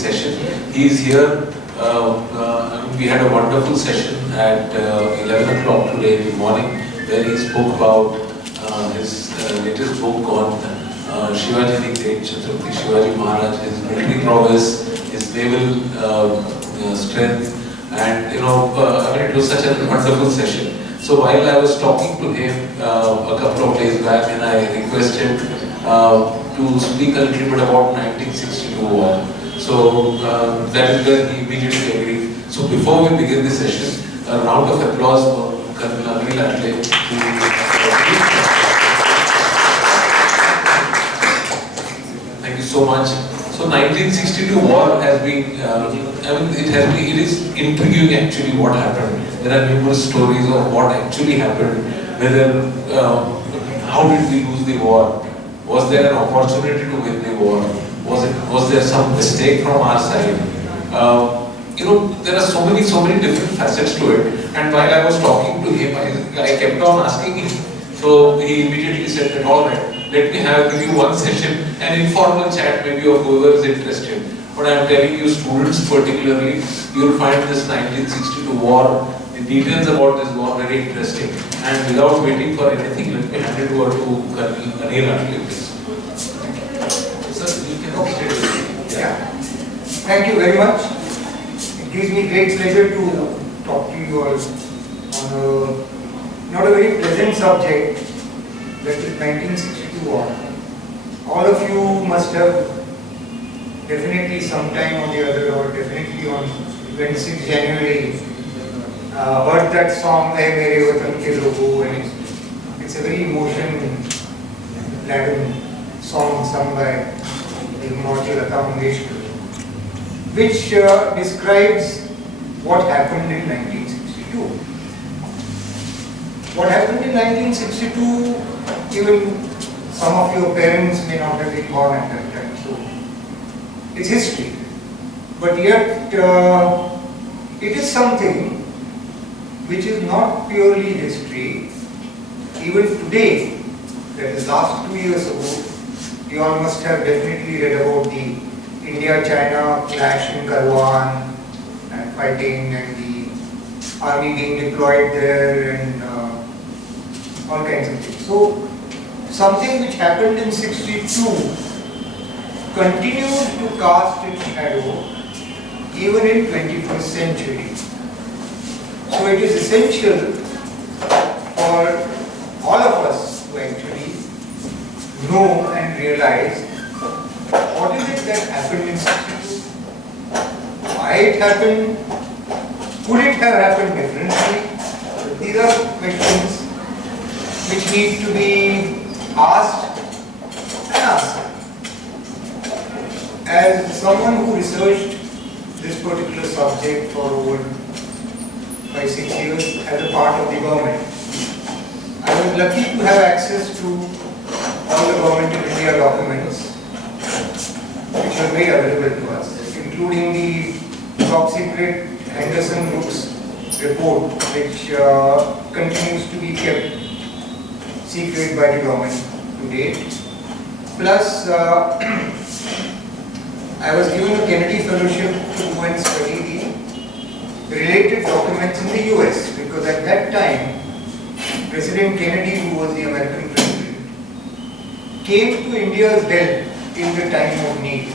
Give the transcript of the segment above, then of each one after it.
this session. He is here. We had a wonderful session at 11 o'clock today in the morning, where he spoke about his latest book on Shivaji the Great, Chhatrapati Shivaji Maharaj, his military prowess, his naval strength, and I mean, it was such a wonderful session. So while I was talking to him a couple of days back, and I requested to speak a little bit about 1962 war. So that is where he immediately agreed. So before we begin the session, a round of applause for Col Anil Athale. Thank you so much. So 1962 war has been, it is intriguing actually what happened. There are numerous stories of what actually happened, whether, how did we lose the war? Was there an opportunity to win the war? Was there some mistake from our side? There are so many different facets to it. And while I was talking to him, I kept on asking him. So he immediately said that, all right, let me give you one session, an informal chat maybe of whoever is interested. But I am telling you, students particularly, you will find this 1962 war, the details about this war very interesting. And without waiting for anything, let me hand it over to Col Anil Athale, please. Sir, you can stay. Yeah. Thank you very much. It gives me great pleasure to talk to you all on not a very pleasant subject, that is 1962 war. All of you must have definitely sometime or the other, or definitely on 26 January, heard that song, "Ae Mere Watan Ke Logo," and it's a very emotion-laden song sung by the immortal Lata Mangeshkar, which describes what happened in 1962. What happened in 1962, even some of your parents may not have been born at that time, so it's history. But yet, it is something which is not purely history. Even today, that is last 2 years ago, you all must have definitely read about the India-China clash in Karwan and fighting and the army being deployed there and all kinds of things. So, something which happened in 62 continued to cast its shadow even in 21st century. So it is essential for all of us to actually know and realize what is it that happened in 62, why it happened, could it have happened differently? These are questions which need to be asked and answered. As someone who researched this particular subject for over 5-6 years as a part of the government, I was lucky to have access to all the Government of India documents which were made available to us, including the top secret Henderson Group's report, which continues to be kept secret by the government to date. Plus, I was given a Kennedy Fellowship to go and study the related documents in the US, because at that time, President Kennedy, who was the American president, came to India's help in the time of need.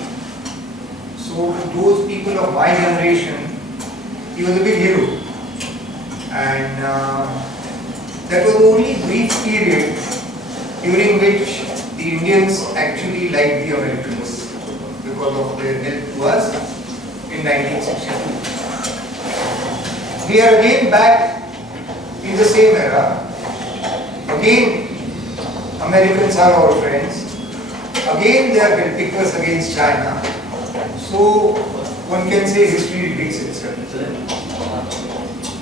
So to those people of my generation, he was a big hero. And that was the only brief period during which the Indians actually liked the Americans because of their help to us in 1962. We are again back in the same era. Again, Americans are our friends. Again, they are helping us against China. So, one can say history repeats itself.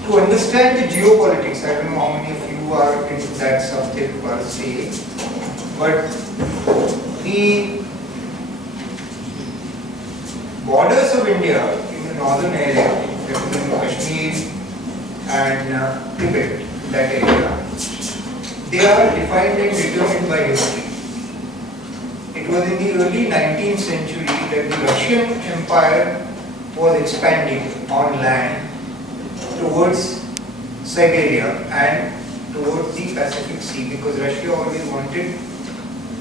To understand the geopolitics, I don't know how many of you are into that subject per se, but the borders of India in the northern area, Kashmir and Tibet, that area, they are defined and determined by history. In it was in the early 19th century that the Russian Empire was expanding on land towards Siberia and towards the Pacific Sea, because Russia always wanted,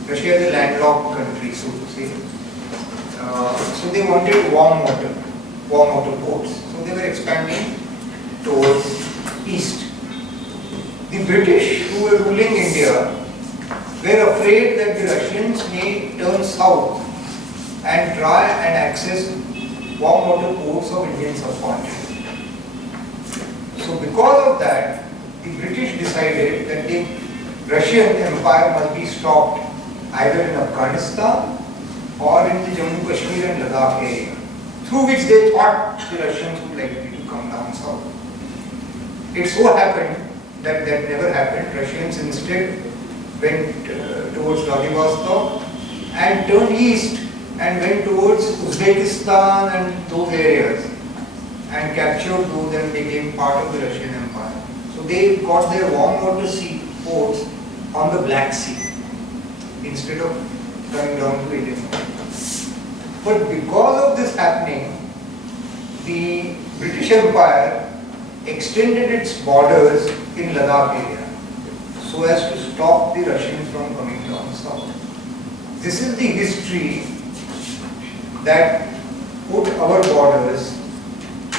Russia is a landlocked country, so to say. So they wanted warm water ports. So they were expanding towards east. The British, who were ruling India, were afraid that the Russians may turn south and try and access warm water ports of Indian subcontinent. So because of that, the British decided that the Russian Empire must be stopped either in Afghanistan or in the Jammu, Kashmir and Ladakh area, through which they thought the Russians would likely to come down south. It so happened that that never happened. Russians instead went towards Vladivostok and turned east and went towards Uzbekistan and those areas and captured those and became part of the Russian Empire. So they got their warm water sea ports on the Black Sea instead of coming down to Indian Ocean. But because of this happening, the British Empire extended its borders in Ladakh area so as to stop the Russians from coming down south. This is the history that put our borders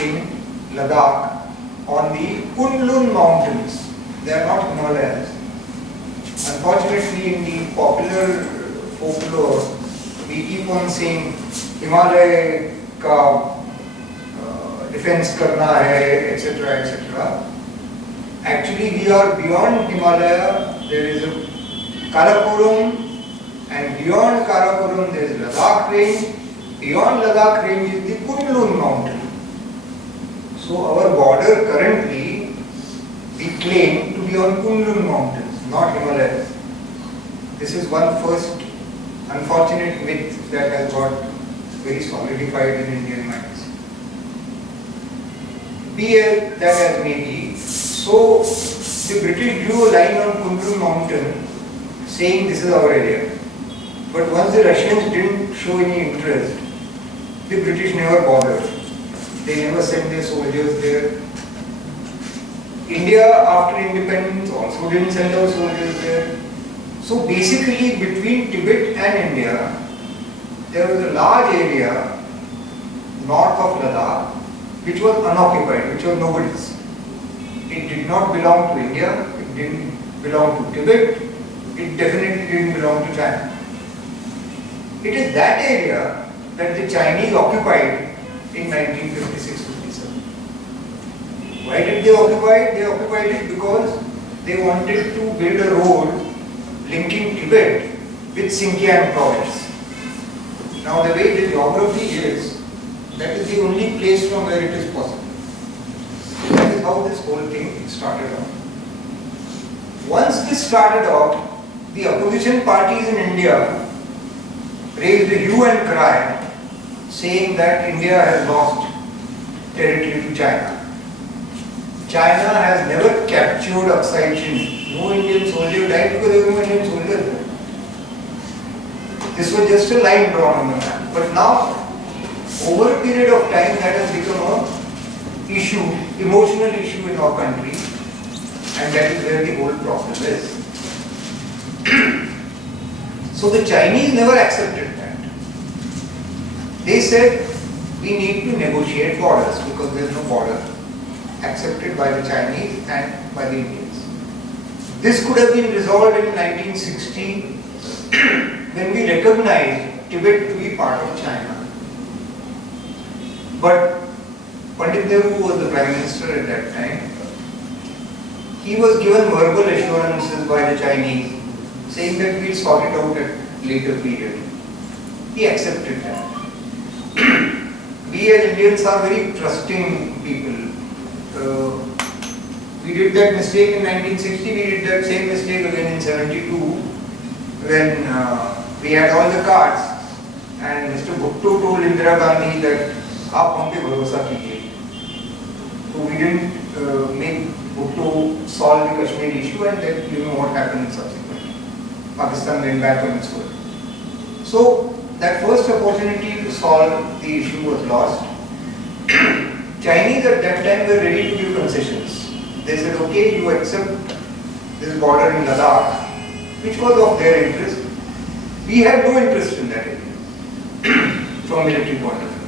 in Ladakh on the Kunlun mountains. They are not Himalayas. Unfortunately, in the popular folklore, we keep on saying Himalaya ka defense karna hai, etc., etc. Actually, we are beyond Himalaya. There is a Karakoram, and beyond Karakoram there is Ladakh range. Beyond Ladakh range is the Kunlun mountain. So our border currently, we claim to be on Kunlun mountains, not Himalayas. This is one first unfortunate myth that has got very solidified in Indian minds. Be that as may be, so the British drew a line on Kunlun mountain saying this is our area. But once the Russians didn't show any interest, the British never bothered. They never sent their soldiers there. India, after independence, also didn't send our soldiers there. So basically, between Tibet and India, there was a large area north of Ladakh which was unoccupied, which was nobody's. It did not belong to India, it didn't belong to Tibet, it definitely didn't belong to China. It is that area that the Chinese occupied in 1956-57. Why did they occupy it? They occupied it because they wanted to build a road linking Tibet with Xinjiang province. Now the way the geography is, that is the only place from where it is possible. That is how this whole thing started off. Once this started off, the opposition parties in India raised a hue and cry saying that India has lost territory to China. China has never captured Aksai Chin. No Indian soldier died because there were no Indian soldiers there. This was just a line drawn on the map. But now, over a period of time, that has become an issue, emotional issue in our country, and that is where the whole problem is. So the Chinese never accepted that. They said, we need to negotiate borders because there is no border accepted by the Chinese and by the Indians. This could have been resolved in 1960 when we recognized Tibet to be part of China. But Pandit Nehru was the Prime Minister at that time. He was given verbal assurances by the Chinese saying that we'll sort it out at later period. He accepted that. We as Indians are very trusting people. We did that mistake in 1960, we did that same mistake again in 72 when we had all the cards and Mr. Bhutto told Indira Gandhi that आप हम पे भरोसा कीजिए. So we didn't make Bhutto solve the Kashmir issue, and then you know what happened subsequently. Pakistan went back on its word. So that first opportunity to solve the issue was lost. Chinese at that time were ready to give concessions. They said, okay, you accept this border in Ladakh, which was of their interest. We had no interest in that area from military point of view.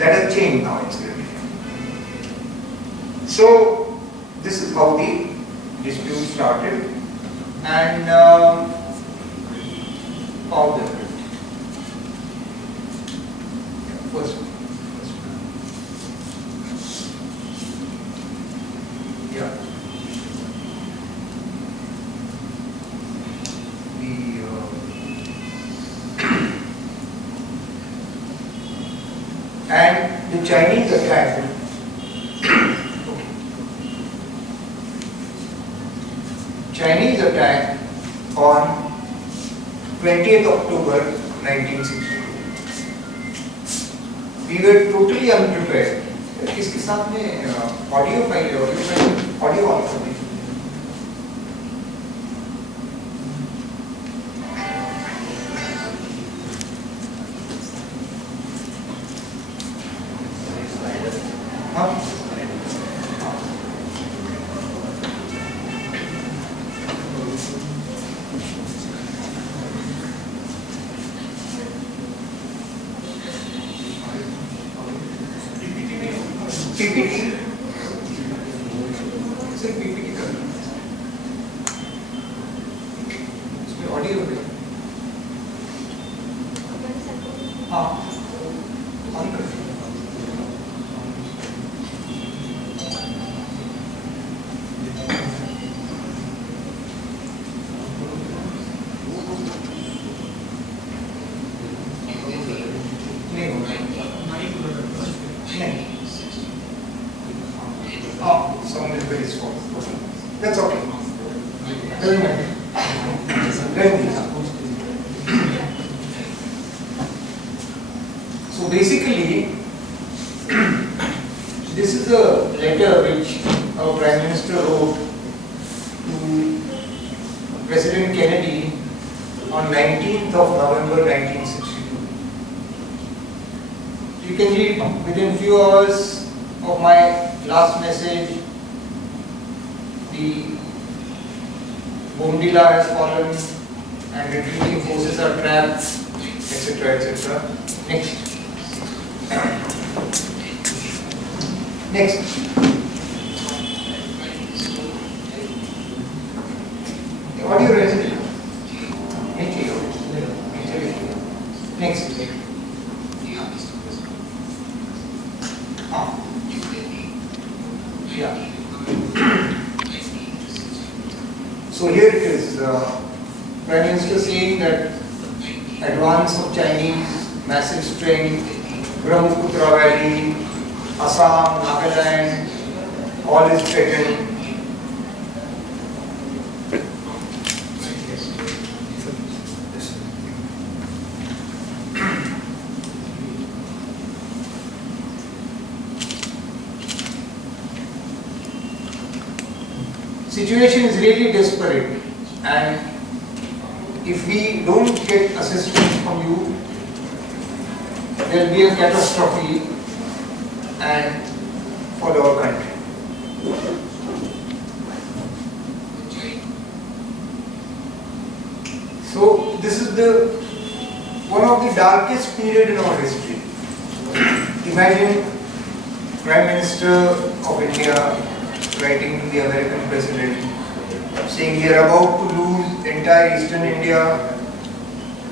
That has changed now, incidentally. So this is how the dispute started, and how the first. Yeah. And the Chinese attack. Chinese attack on 20th October 1962. We were totally unprepared. इसके साथ में audio file audio on कर दीजिए. हाँ. PPT सिर्फ PPT करना है. इसमें ऑडियो है. हाँ ऑन कर. नहीं होगा. नहीं. Sound is very small. That's okay. Doesn't matter. So basically, this is a letter which our Prime Minister wrote to President Kennedy on 19th of November 1962. You can read within few hours of my last message. The Bomdila has fallen and retreating forces are trapped, etc. etc. Next. Next. The audio resolution. Next. Yeah. So here it is, Prime Minister saying that advance of Chinese, massive strength, Brahmaputra Valley, Assam, Nagaland, all is threatened. Situation is really desperate, and if we don't get assistance from you, there will be a catastrophe and for our country. So this is the one of the darkest period in our history. Imagine Prime Minister of India writing to the American President saying we are about to lose entire Eastern India,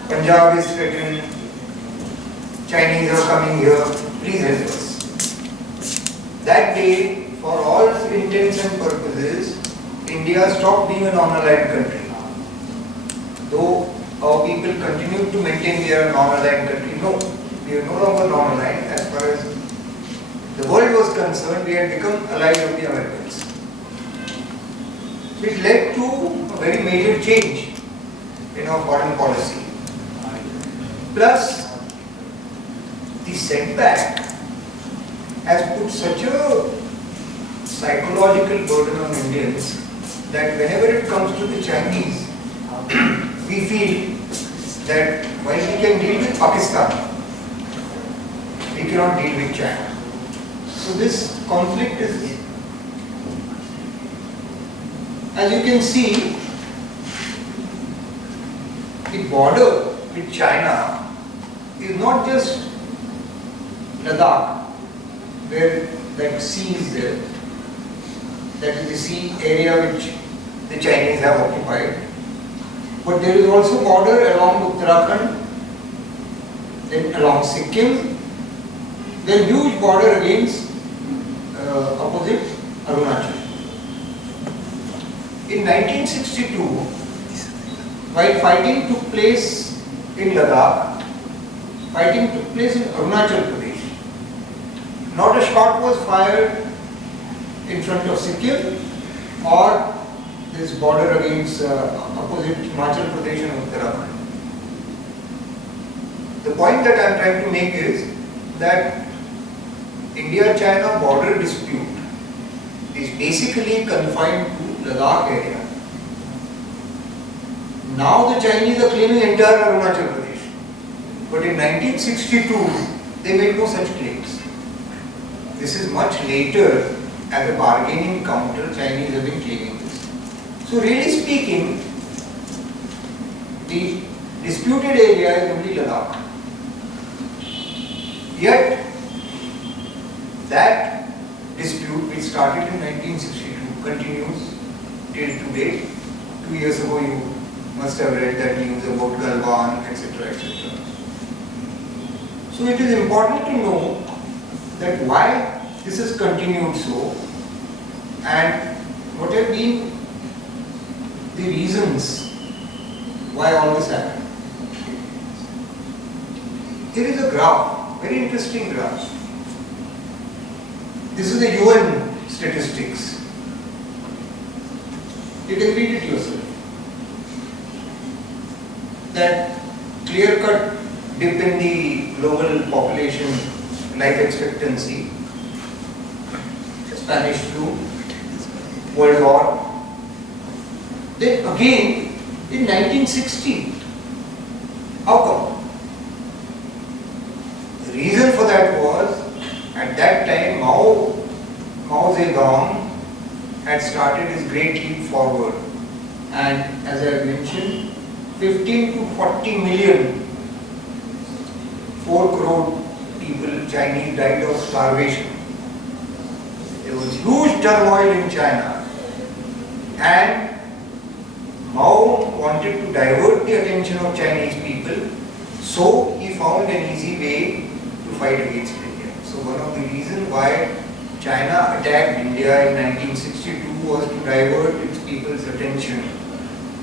Punjab is threatened, Chinese are coming here, please help us. That day, for all intents and purposes, India stopped being a non-aligned country. Though our people continue to maintain we are a non-aligned country, no, we are no longer non-aligned. As far as the world was concerned, we had become allies of the Americans. It led to a very major change in our foreign policy. Plus, the setback has put such a psychological burden on Indians that whenever it comes to the Chinese, we feel that while we can deal with Pakistan, we cannot deal with China. So this conflict is, as you can see, the border with China is not just Ladakh, where that sea is there, that is the sea area which the Chinese have occupied, but there is also border along Uttarakhand, then along Sikkim, then huge border against opposite Arunachal. In 1962, while fighting took place in Ladakh, fighting took place in Arunachal Pradesh. Not a shot was fired in front of Sikkim or this border against opposite Himachal Pradesh and Uttarakhand. The point that I am trying to make is that India-China border dispute is basically confined to Ladakh area. Now the Chinese are claiming entire Arunachal Pradesh, but in 1962 they made no such claims. This is much later, as a bargaining counter, Chinese have been claiming this. So really speaking, the disputed area is only Ladakh. Yet that dispute, which started in 1962, continues till today. 2 years ago you must have read that news about Galwan, etc., etc. So it is important to know that why this has continued so, and what have been the reasons why all this happened. Here is a graph, very interesting graph. This is the UN statistics. You can read it yourself. That clear-cut dip in the global population life expectancy, Spanish flu, World War. Then again in 1960, how come? The reason for that was, at that time Mao Zedong had started his great leap forward, and as I mentioned, 15 to 40 million, 4 crore people, Chinese, died of starvation. There was huge turmoil in China, and Mao wanted to divert the attention of Chinese people, so he found an easy way to fight against India. So one of the reasons why China attacked India in 1962 was to divert its people's attention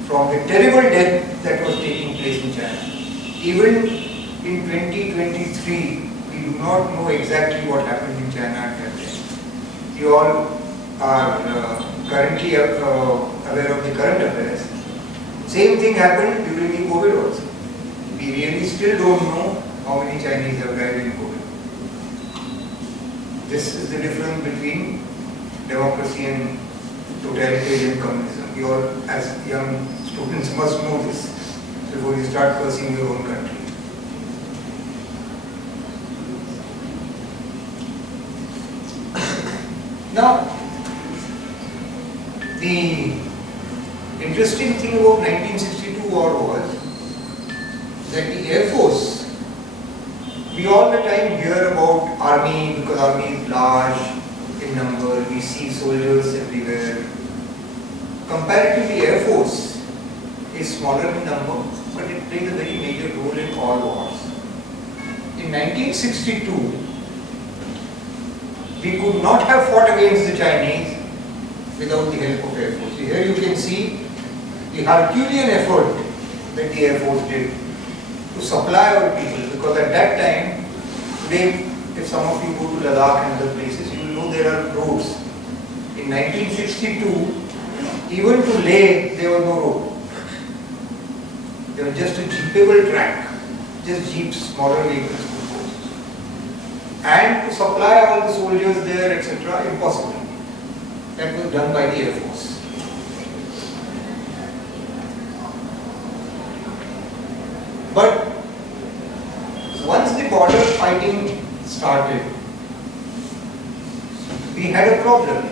from the terrible death that was taking place in China. Even in 2023, we do not know exactly what happened in China at that time. You all are currently aware of the current affairs. Same thing happened during the COVID also. We really still don't know how many Chinese have died in COVID. This is the difference between democracy and totalitarian communism. You all, as young students, must know this before you start cursing your own country. Now, the interesting thing about 1962 war was that the Air Force, we all the time hear about army because army is large in number, we see soldiers everywhere. Comparatively, Air Force is smaller in number, but it plays a very major role in all wars. In 1962, we could not have fought against the Chinese without the help of Air Force. Here you can see the Herculean effort that the Air Force did to supply our people, because at that time, today if some of you go to Ladakh and other places, you will know there are roads. In 1962, even to Leh, there was no road. There was just a jeepable track, just jeeps, smaller vehicles. And to supply all the soldiers there, etc., impossible. That was done by the Air Force. started, we had a problem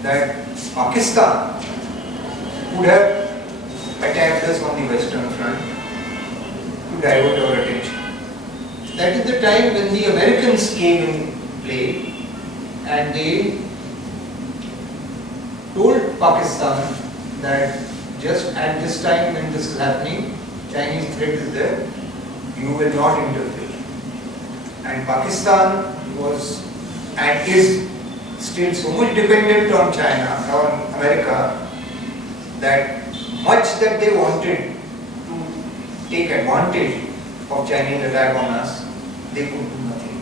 that Pakistan would have attacked us on the Western Front to divert our attention. That is the time when the Americans came in play and they told Pakistan that just at this time when this is happening, Chinese threat is there, you will not interfere. And Pakistan was and is still so much dependent on China, on America, that much that they wanted to take advantage of Chinese attack on us, they could do nothing.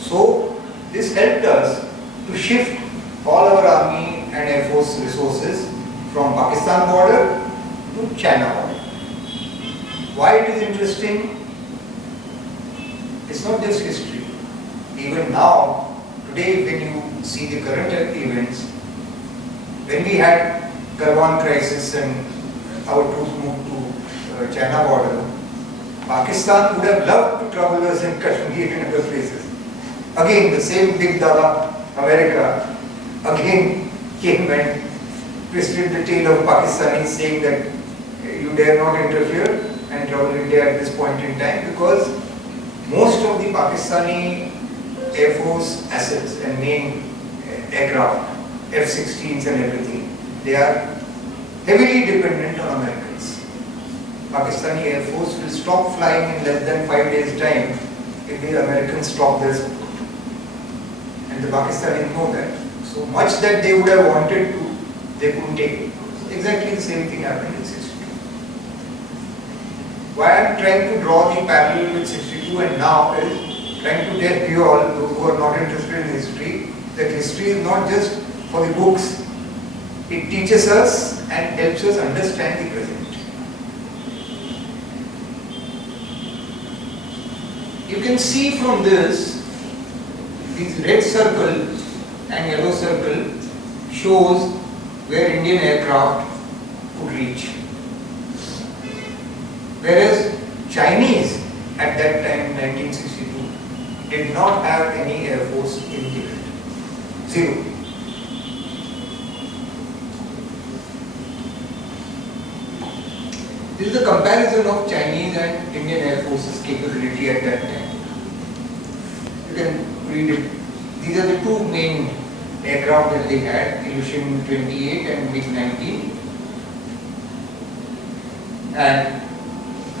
So this helped us to shift all our army and air force resources from Pakistan border to China border. Why it is interesting? It's not just history. Even now, today when you see the current events, when we had Galwan crisis and our troops moved to China border, Pakistan would have loved to trouble us in Kashmir and other places. Again, the same big Dada, America, again came and twisted the tail of Pakistanis, saying that you dare not interfere and trouble India at this point in time, because most of the Pakistani Air Force assets and main aircraft, F-16s and everything, they are heavily dependent on Americans. Pakistani Air Force will stop flying in less than 5 days' time if the Americans stop their support. And the Pakistanis know that. So much that they would have wanted to, they couldn't take it. Exactly the same thing happened in 62. Why I am trying to draw the parallel with 62 and now is trying to tell you all, those who are not interested in history, that history is not just for the books. It teaches us and helps us understand the present. You can see from this, these red circle and yellow circle shows where Indian aircraft could reach. Whereas Chinese at that time in 1962 did not have any air force in Tibet. Zero. This is the comparison of Chinese and Indian Air Force's capability at that time. You can read it. These are the two main aircraft that they had, Illusion 28 and MiG-19. And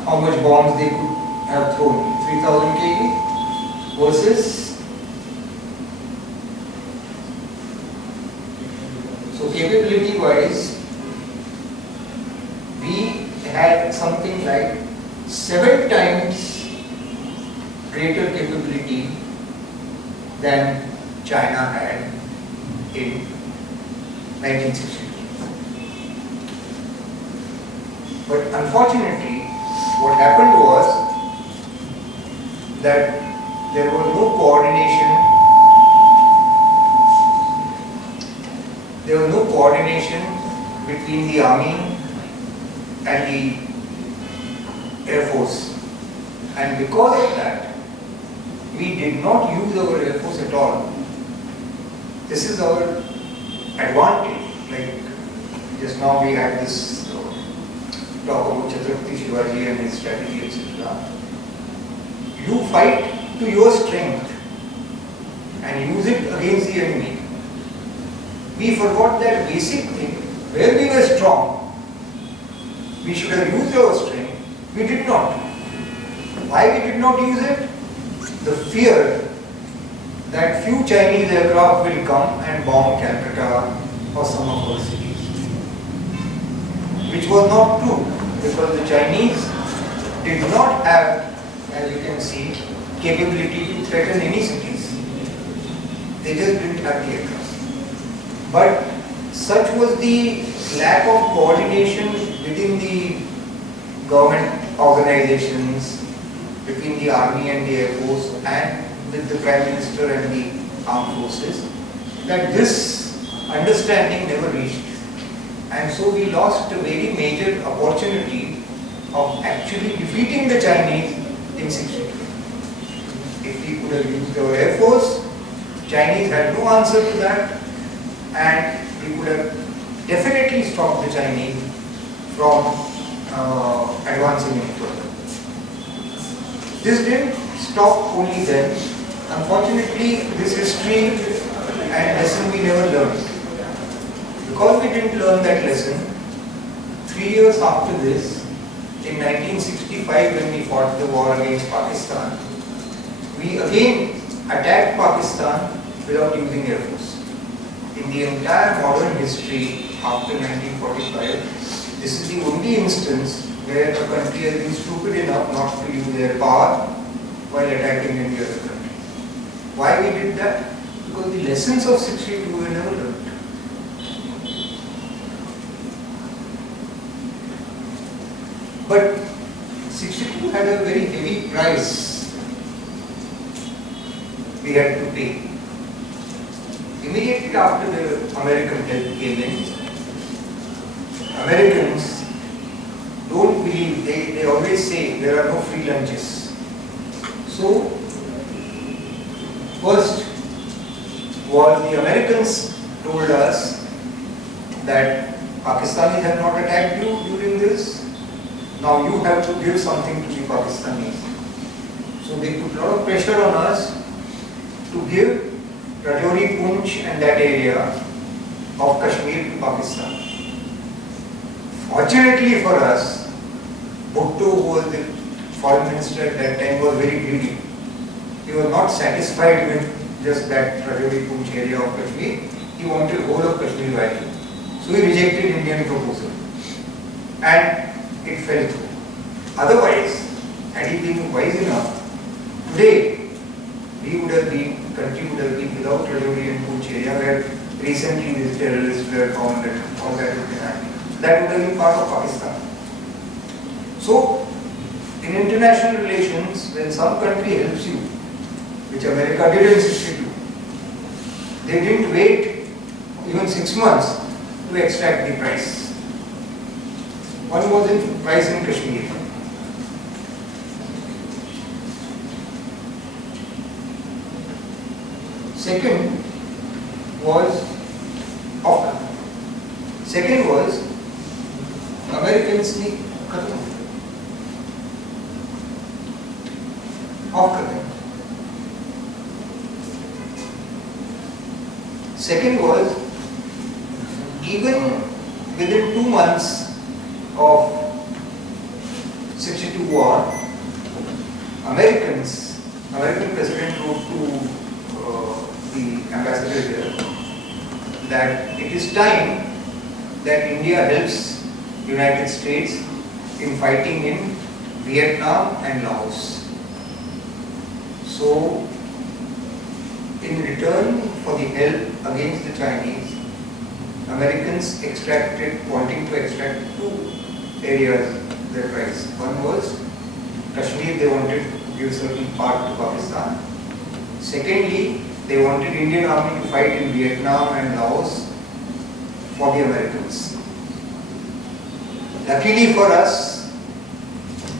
how much bombs they could have thrown, 3000 kg versus, so capability wise, we had something like 7 times greater capability than China had in 1962. But unfortunately, what happened was that there was no coordination. There was no coordination between the army and the Air Force. And because of that, we did not use our Air Force at all. This is our advantage. Like just now we had this talk about Chhatrapati Shivaji and his strategy, etc. You fight to your strength and use it against the enemy. We forgot that basic thing. Where we were strong, we should have used our strength. We did not. Why we did not use it? The fear that few Chinese aircraft will come and bomb Calcutta or some of our cities. Which was not true, because the Chinese did not have, as you can see, capability to threaten any cities. They just didn't have the aircraft. But such was the lack of coordination within the government organizations, between the army and the air force, and with the prime minister and the armed forces, that this understanding never reached. And so we lost a very major opportunity of actually defeating the Chinese in 62. could have used our Air Force. Chinese had no answer to that, and we could have definitely stopped the Chinese from advancing any further. This didn't stop only then. Unfortunately, this history and lesson we never learned. Because we didn't learn that lesson, 3 years after this, in 1965 when we fought the war against Pakistan, we again attacked Pakistan without using Air Force. In the entire modern history after 1945, this is the only instance where a country has been stupid enough not to use their power while attacking any other country. Why we did that? Because the lessons of 62 were never learned. But 62 had a very heavy price we had to pay. Immediately after the American help came in, Americans don't believe, they always say there are no free lunches. So, first was the Americans told us that Pakistanis have not attacked you during this. Now you have to give something to the Pakistanis. So they put a lot of pressure on us to give Rajouri, Poonch and that area of Kashmir to Pakistan. Fortunately for us, Bhutto, who was the foreign minister at that time, was very greedy. He was not satisfied with just that Rajouri, Poonch area of Kashmir. He wanted whole of Kashmir Valley. So he rejected Indian proposal. And it fell through. Otherwise, had he been wise enough, today country would have been without Rajouri and Poonch area where recently these terrorists were found and all that has been happening. That would have been part of Pakistan. So, in international relations, when some country helps you, which America did in 62, they didn't wait even 6 months to extract the price. One was in price in Kashmir. Second was Americans ne khatam off kar. Second was even within 2 months of 62 war, American president wrote to the ambassador there that it is time that India helps United States in fighting in Vietnam and Laos. So, in return for the help against the Chinese, Americans wanting to extract 2 areas their price. One was Kashmir, they wanted to give certain part to Pakistan. Secondly, they wanted Indian army to fight in Vietnam and Laos for the Americans. Luckily for us,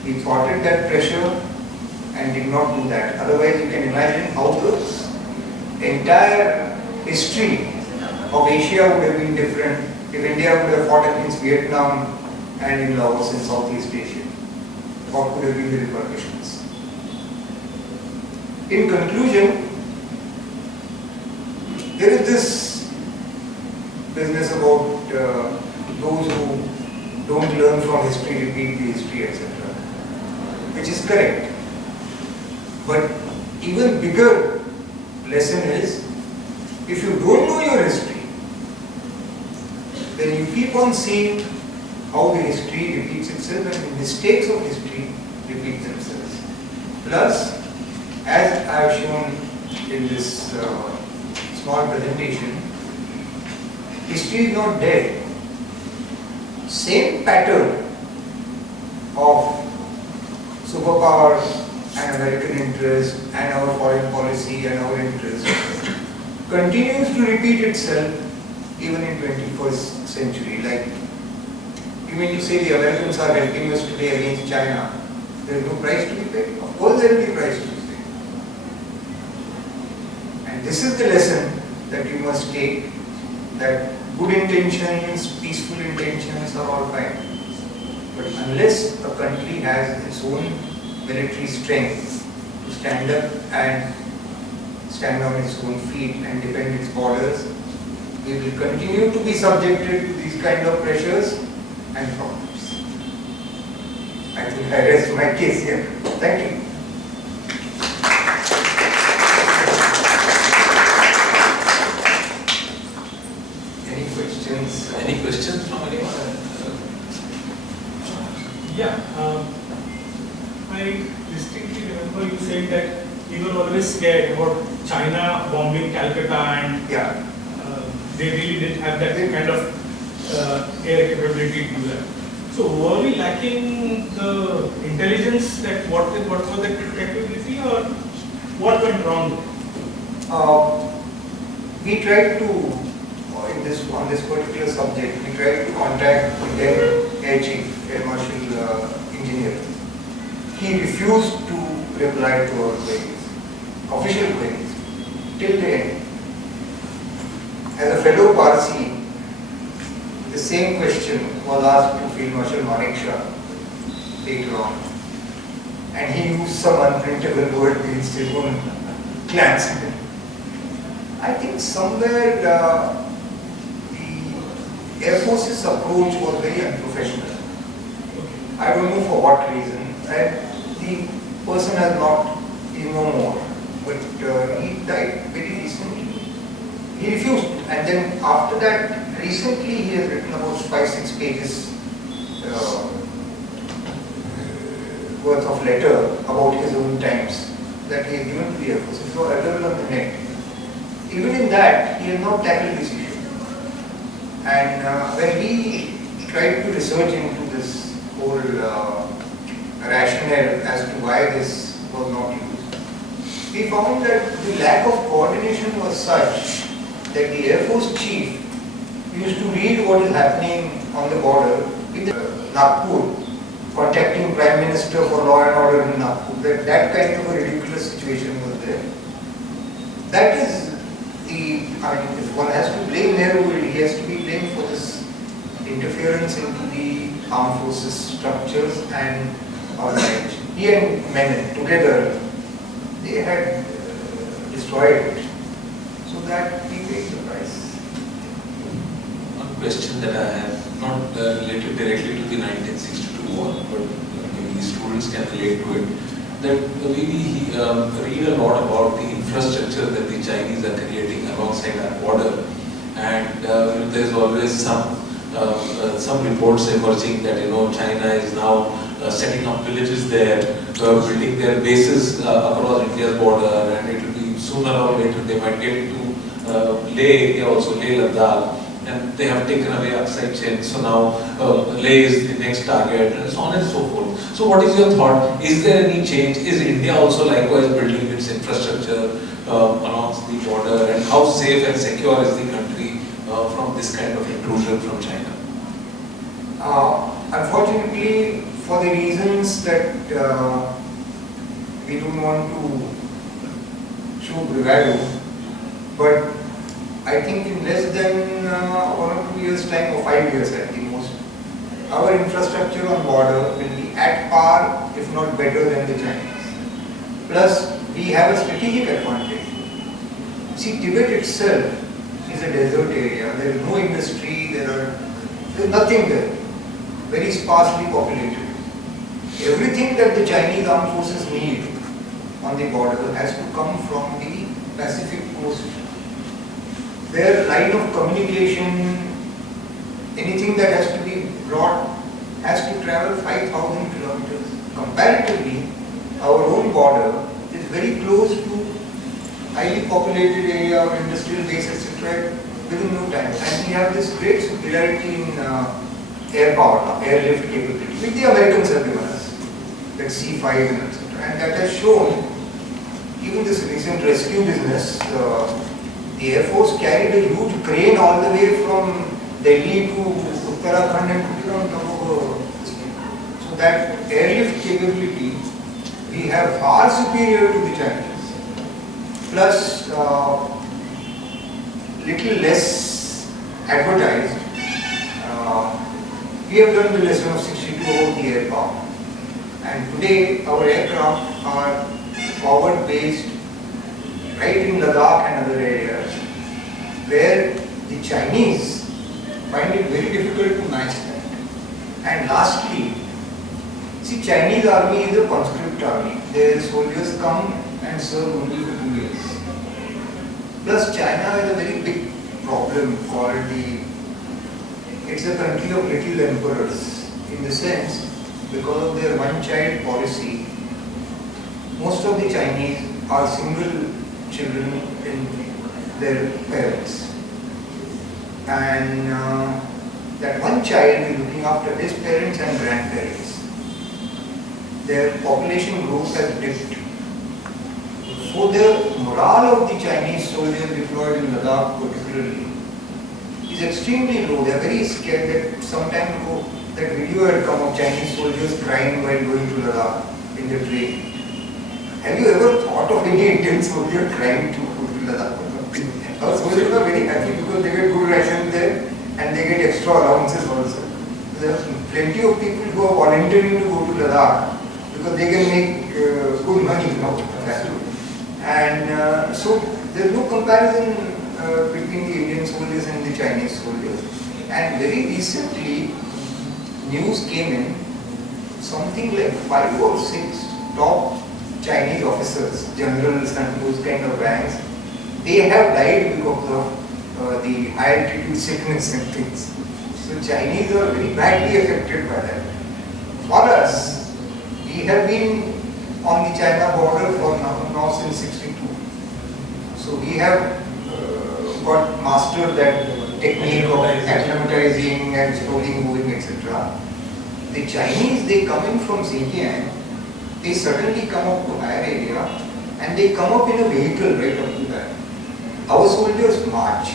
we thwarted that pressure and did not do that. Otherwise, you can imagine how the entire history of Asia would have been different if India would have fought against Vietnam and in Laos in Southeast Asia. What could have been the repercussions? In conclusion, there is this business about those who don't learn from history, repeat the history, etc. Which is correct. But even bigger lesson is, if you don't know your history, then you keep on seeing how the history repeats itself and the mistakes of history repeat themselves. Plus, as I have shown in this small presentation, history is not dead. Same pattern of superpower and American interest and our foreign policy and our interest continues to repeat itself even in 21st century. Like, you mean to say the Americans are helping us today against China? There is no price to be paid? Of course there will be price to be paid. this is the lesson that you must take, that good intentions, peaceful intentions are all fine. But unless a country has its own military strength to stand up and stand on its own feet and defend its borders, we will continue to be subjected to these kind of pressures and problems. I think I rest my case here. Thank you. Any questions? Any questions from anyone? Yeah, I distinctly remember you saying that you were always scared about China bombing Calcutta and Yeah. they really didn't have that kind of air capability to do that. So were we lacking the intelligence that what was the capability, or what went wrong? We tried to, on this particular subject, we tried to contact the then Air Chief, Air Marshal Engineer. He refused to reply to our queries, official queries, till the end. As a fellow Parsi, the same question was asked to Field Marshal Manekshaw later on, and he used some unprintable word against his own clansmen. I think somewhere the Air Force's approach was very unprofessional. I don't know for what reason, and the person has not, is no more, but he died very recently. He refused, and then after that, recently he has written about 5-6 pages worth of letter about his own times that he has given to the Air Force. It's available on the net. Even in that, he has not tackled this issue. And when we tried to research into this whole rationale as to why this was not used, we found that the lack of coordination was such that the Air Force Chief used to read what is happening on the border with Nagpur, contacting Prime Minister for law and order in Nagpur. That kind of a ridiculous situation was there. That is if one has to blame Nehru, he has to be blamed for this interference into the armed forces structures and organization. He and Menon together, they had destroyed it. So that we paid the price. One question that I have, not related directly to the 1962 war, but maybe students can relate to it, that we read a lot about the infrastructure that the Chinese are creating alongside our border, and there is always some reports emerging that China is now setting up villages there, building their bases across India's border, and it will be sooner or later they might get into Leh area also, Leh Ladakh, and they have taken away Aksai Chin, so now Leh is the next target, and so on and so forth. So what is your thought? Is there any change? Is India also likewise building its infrastructure along the border, and how safe and secure is the country from this kind of intrusion from China? Unfortunately, for the reasons that we don't want to show bravado, but I think in less than 1 or 2 years' time, or 5 years at the most, our infrastructure on border will be at par, if not better than the Chinese. Plus, we have a strategic advantage. See, Tibet itself is a desert area. There is no industry, there is nothing there. Very sparsely populated. Everything that the Chinese armed forces need on the border has to come from the Pacific coast. Their line of communication, anything that has to be brought, has to travel 5,000 kilometers. Comparatively, our own border is very close to highly populated area or industrial base, etc. within no time. And we have this great superiority in air power, airlift capability, which the Americans have given us, like C-5 and etc. And that has shown, even this recent rescue business, the Air Force carried a huge crane all the way from Delhi to Uttarakhand and put it on top of this thing. So that airlift capability, we have far superior to the Chinese. Plus, little less advertised. We have learned the lesson of 62 about the air power. And today our aircraft are forward based right in Ladakh and other areas where the Chinese find it very difficult to match that. And lastly, see, Chinese army is a conscript army. Their soldiers come and serve only for 2 years. Plus China is a very big problem for it's a country of little emperors in the sense because of their one-child policy. Most of the Chinese are single children in their parents. And that one child is looking after his parents and grandparents. Their population growth has dipped. So the morale of the Chinese soldiers deployed in Ladakh particularly is extremely low. They are very scared. That some time ago that video had come of Chinese soldiers crying while going to Ladakh in the train. Have you ever thought of any Indian soldier crying to go to Ladakh? Our soldiers are very happy because they get good rations there and they get extra allowances also. There are plenty of people who are volunteering to go to Ladakh because they can make good money, you know. And so there is no comparison between the Indian soldiers and the Chinese soldiers. And very recently, news came in, something like 5 or 6 top Chinese officers, generals and those kind of ranks, they have died because of the high altitude sickness and things. So Chinese are very badly affected by that. For us, we have been on the China border for now since 62. So we have got mastered that technique of acclimatizing and slowly moving, etc. The Chinese, they come in from Xinjiang, they suddenly come up to higher area and they come up in a vehicle right up to that. Our soldiers march,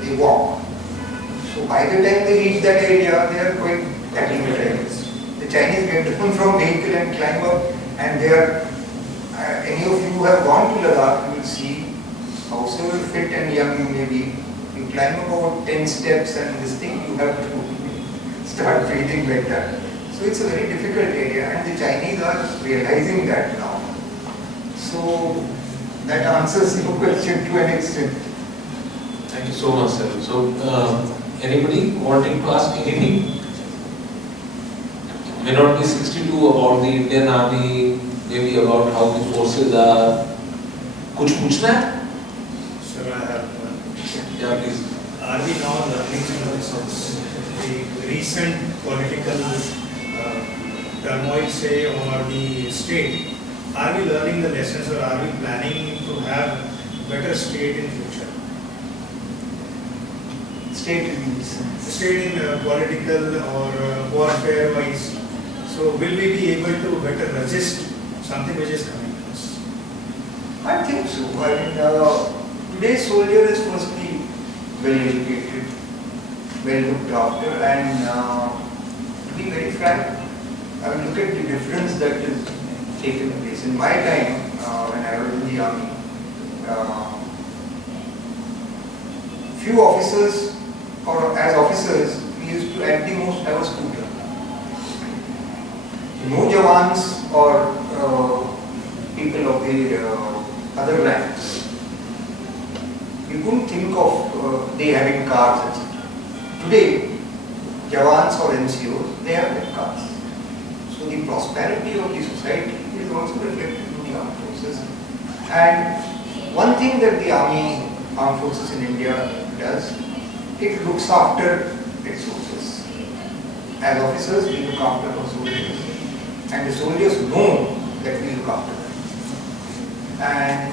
they walk. So by the time they reach that area, they are quite acclimatized. The Chinese get down from vehicle and climb up, and they are, any of you who have gone to Ladakh, you will see, howsoever fit and young you may be, you climb about 10 steps and this thing, you have to start breathing like that. So it's a very difficult area and the Chinese are realizing that now. So that answers your question to an extent. Thank you so much, sir. So, anybody wanting to ask anything? May not be 62 about the Indian Army, maybe about how the forces are. कुछ पूछना है? Sir, I have one. Yeah, please. Are we now learning from the recent political turmoil, say, or the state? Are we learning the lessons, or are we planning to have better state in future? State in State in political or warfare wise. So will we be able to better resist something which is coming to us? I think so. I mean, today's soldier is firstly well educated, well looked after, and to be very frank, I mean, look at the difference that is taken place. In my time, when I was in the army, few officers, or as officers, we used to at the most have a scooter. No Jawans or people of the other ranks. You couldn't think of they having cars, etc. Today, Jawans or NCOs, they have cars. So the prosperity of the society is also reflected in the armed forces. And one thing that the armed forces in India does, it looks after its soldiers. As officers, we look after our soldiers. And the soldiers know that we look after them. And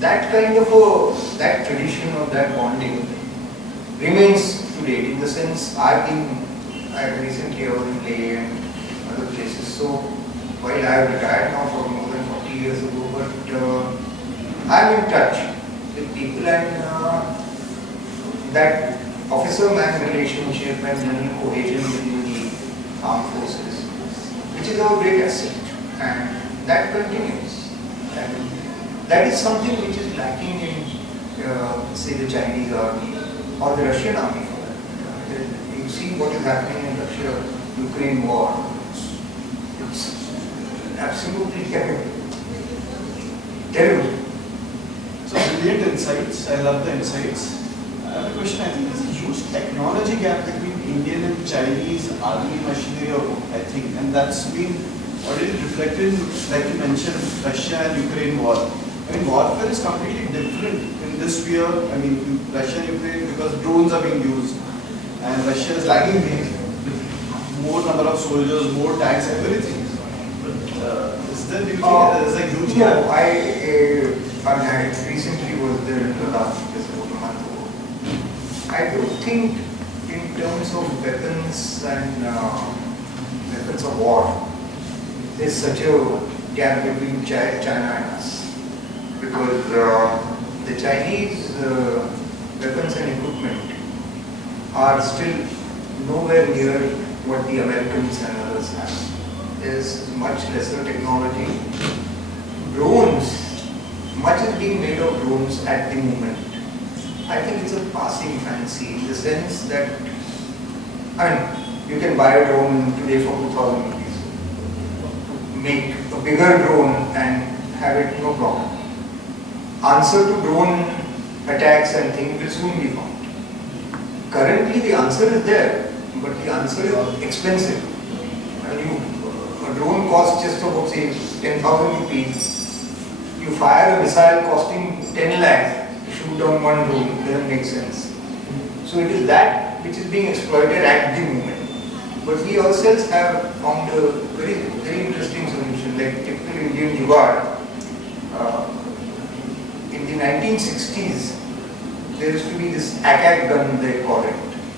that kind of that tradition of that bonding remains today. In the sense, I recently was in Leh and other places. So while I have retired now for more than 40 years ago, but I am in touch with people, and that officer-man relationship and general cohesion within the armed forces, which is our great asset, and that continues. And that is something which is lacking in say the Chinese army or the Russian army for that. You see what is happening in Russia-Ukraine war. It's absolutely terrible. So brilliant insights. I love the insights. I have a question. I think there's a huge technology gap between Indian and Chinese army machinery, I think, and that's been already reflected in, like you mentioned, Russia and Ukraine war. I mean, warfare is completely different in this sphere. I mean, Russia and Ukraine, because drones are being used, and Russia is lagging behind. More number of soldiers, more tanks, everything. Is there, do you think there's a huge gap? No, I recently was there in Ladakh just about a month ago. I don't think in terms of weapons and weapons of war, there's such a gap between China and us. Because the Chinese weapons and equipment are still nowhere near what the Americans and others have. There's much lesser technology. Drones, much is being made of drones at the moment. I think it's a passing fancy in the sense that, I mean, you can buy a drone today for 2,000 rupees. Make a bigger drone and have it, no problem. Answer to drone attacks and things will soon be found. Currently the answer is there, but the answer is expensive. A drone costs just about, say, 10,000 rupees. You fire a missile costing 10 lakhs to shoot down one drone, it doesn't make sense. So it is that which is being exploited at the moment. But we ourselves have found a very, very interesting solution, like typical Indian jugaad. In the 1960s, there used to be this ACAC gun, they call it,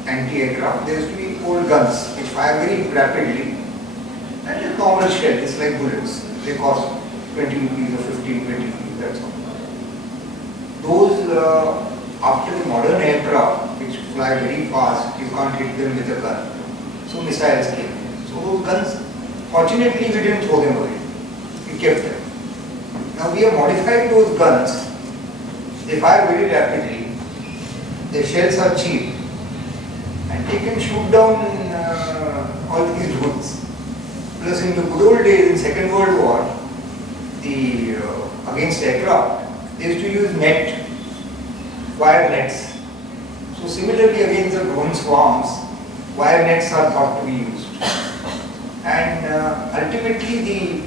anti-aircraft. There used to be old guns which fire very rapidly. And a normal shell, it's like bullets. They cost 20 rupees or 15, 20 rupees, that's all. Those, after the modern aircraft, which fly very fast, you can't hit them with a gun. So missiles came. So those guns, fortunately we didn't throw them away. We kept them. Now we have modified those guns. They fire very rapidly. Their shells are cheap. And they can shoot down all these drones. Plus in the good old days, in Second World War, against aircraft, they used to use wire nets. So similarly against the drone swarms, wire nets are thought to be used. And ultimately the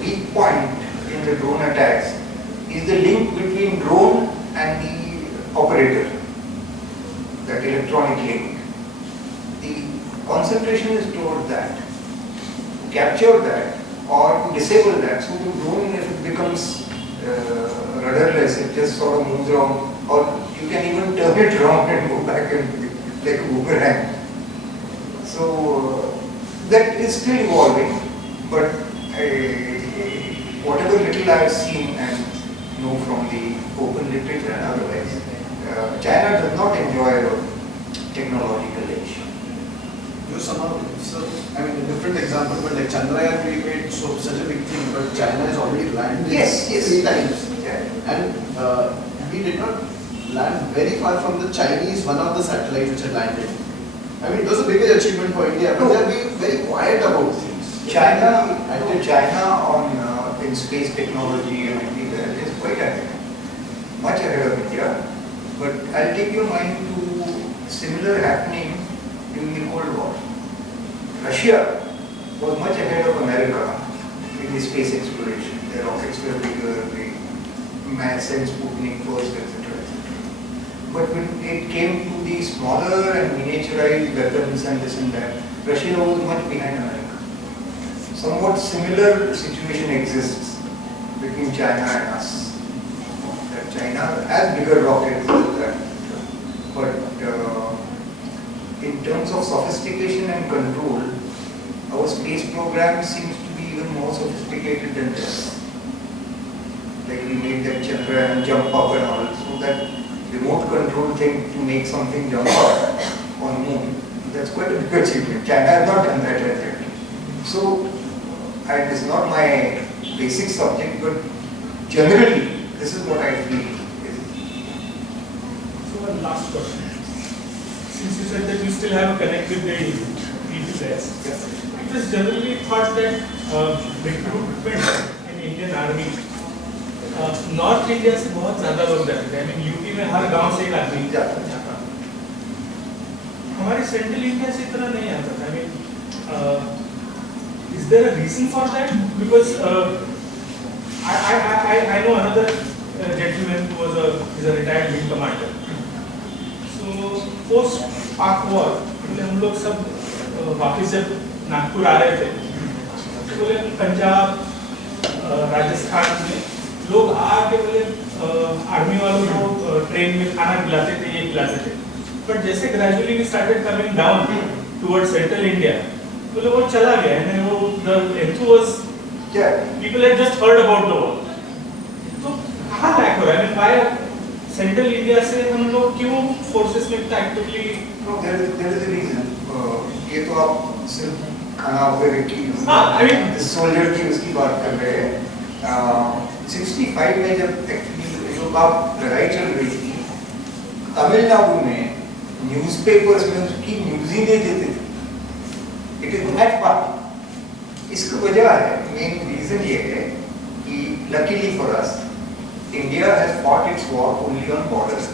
weak point in the drone attacks is the link between drone and the operator, that electronic link. The concentration is toward that, to capture that or to disable that. So the drone, if it becomes rudderless, it just sort of moves around, or you can even turn it around and go back and like a boomerang. So that is still evolving, but whatever little I have seen and know from the open literature and otherwise, China does not enjoy a technological edge. You somehow, so, I mean, a different example, but like Chandrayaan, we made such a big thing, but China has already landed 3 times. Yeah. And we did not land very far from the Chinese, one of the satellites which had landed. I mean, it was a big achievement for India, but they are being very quiet about things. China on in space technology and everywhere is quite ahead, much ahead of India. But I'll take your mind to similar happening during the Cold War. Russia was much ahead of America in the space exploration. Their rockets were bigger, they sent Sputnik first, etc. But when it came to the smaller and miniaturized weapons and this and that, Russia was much behind America. Somewhat similar situation exists between China and us. That China has bigger rockets than that, but in terms of sophistication and control, our space program seems to be even more sophisticated than theirs. Like we made that Chandrayaan jump up and all, so that remote control thing to make something jump up on moon, that's quite a big achievement. China has not done that yet. So, and it's not my basic subject, but generally This is what I feel. So one last question. Since you said that you still have a connect with the people there, it was generally thought that recruitment in Indian Army north India से बहुत ज्यादा लोग जाते थे. I mean UP में हर गांव से एक आदमी जाता था. हमारे सेंट्रल इंडिया से इतना नहीं आता था. I mean is there a reason for that? Because I know another gentleman who was is a retired wing commander. So post Pak war, हम लोग सब वापस जब नागपुर आ रहे थे, तो बोले पंजाब राजस्थान में लोग आके बोले आर्मी वालों को ट्रेन में खाना खिलाते थे, ये खिलाते थे. बट जैसे gradually we started coming down towards central India, बोले वो चला गया. एंड वो the enthu was people had just heard about the war. तो कहाँ लैक हो रहा है? I mean why central India से हम लोग क्यों फोर्सेस में इतना actively? No, there is a reason. ये तो आप सिर्फ खाना वगैरह की, सोल्जर की उसकी बात कर रहे हैं. 65 में जब एक्चुअली जो आप लड़ाई चल रही थी तमिलनाडु में, न्यूज़पेपर्स में उसकी न्यूज़ ही नहीं देते थे. It is that part. इसकी वजह है, मेन रीजन ये है कि luckily for us India has fought it's war only on borders.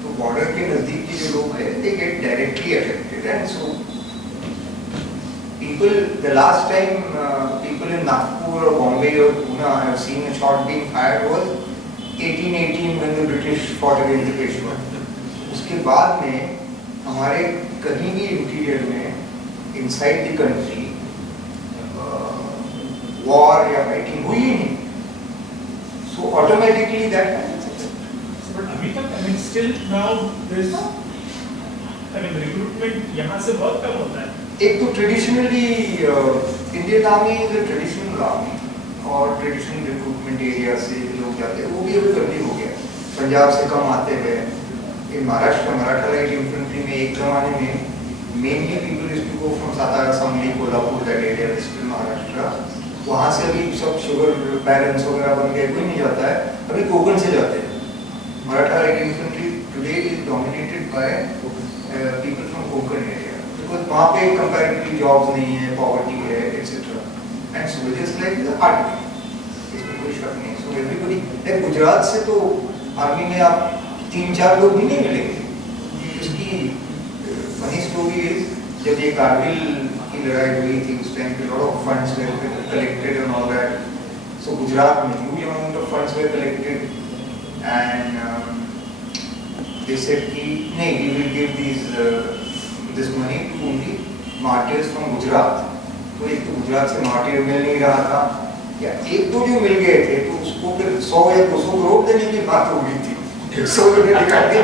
तो बॉर्डर के नजदीक के जो लोग हैं they get directly affected. And so people, the last time people in Nagpur or Bombay or Pune have seen a shot being fired was 1818 when the British fought against the Peshwa. उसके बाद में हमारे कहीं भी interior में inside the country war या fighting हुई ही नहीं. So automatically that happens. But अभी तक I mean still now there's I mean recruitment यहाँ से बहुत कम होता है. एक तो traditionally Indian army is a traditional army और ट्रेडिशनल रिक्रूटमेंट एरिया से लोग जाते हैं, वो भी अभी कमी हो गया. पंजाब से कम आते हैं. In Maharashtra Maratha light infantry में एक जमाने में mainly people used to go from Satara, Sangli, Kolhapur, that area western Maharashtra. वहाँ से अभी सब शुगर बैरन्स वगैरह बन गए, कोई नहीं जाता है. अभी कोकण से जाते हैं. Maratha light infantry today is dominated by people from Konkan area. वहाँ पे कंपैरेटिवली जॉब्स नहीं है, पॉवर्टी है, etcetera. And soldiers life is a hard work, इसमें कोई शक नहीं. सो एवरीबॉडी लाइक गुजरात से तो आर्मी में आप 3-4 लोग भी नहीं मिलेंगे. उसकी फनी स्टोरी इज जब ये कारगिल की लड़ाई हुई थी उस टाइम पे lot of funds were collected and all that. So Gujarat में huge amount of funds were collected and they said कि नहीं, we will give this money to only martyrs from Gujarat. तो एक तो गुजरात से मार्टियर मिल नहीं रहा था, या एक दो जो मिल गए थे तो उसको फिर 100 या 200 करोड़ देने की बात हो गई थी. 100 ने निकाल दी,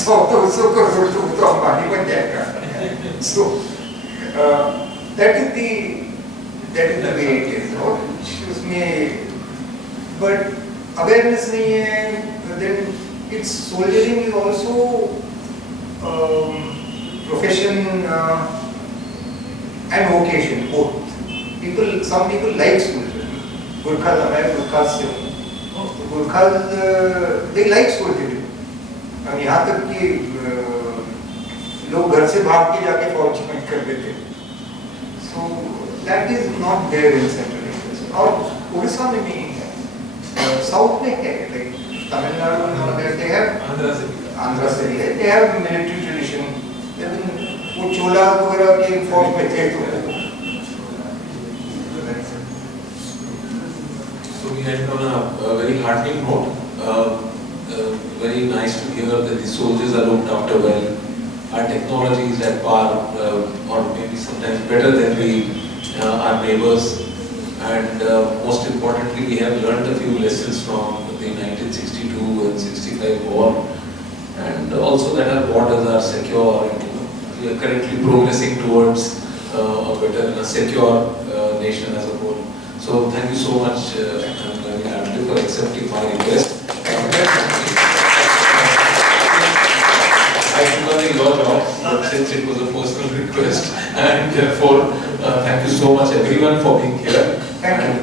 100-200 करोड़ तो अंबानी बन जाएगा. So that is the way it is. और उसमें but awareness नहीं है. Then its soldiering is also profession and vocation both. Some people like soldiering. Gurkhas, I am Gurkhas से हूँ. Gurkhas they like soldiering. हम यहाँ तक कि लोग घर से भाग के जाके फौज ज्वाइन कर देते. So that is not there in Central India. और उड़ीसा में भी है, साउथ में है, like तमिलनाडु में they have, आंध्रा से भी है, they have military tradition. वो चोला वगैरह के फौज में थे तो. So we end on a very heartening note. Very nice to hear that the soldiers are looked after well. Our technology is at par, or maybe sometimes better than our neighbors. And most importantly, we have learned a few lessons from the 1962 and 65 war. And also that our borders are secure. We are currently progressing towards a better and a secure nation as a whole. So thank you so much, for accepting my request. I took on your job since it was a personal request, and therefore thank you so much everyone for being here. Thank you. And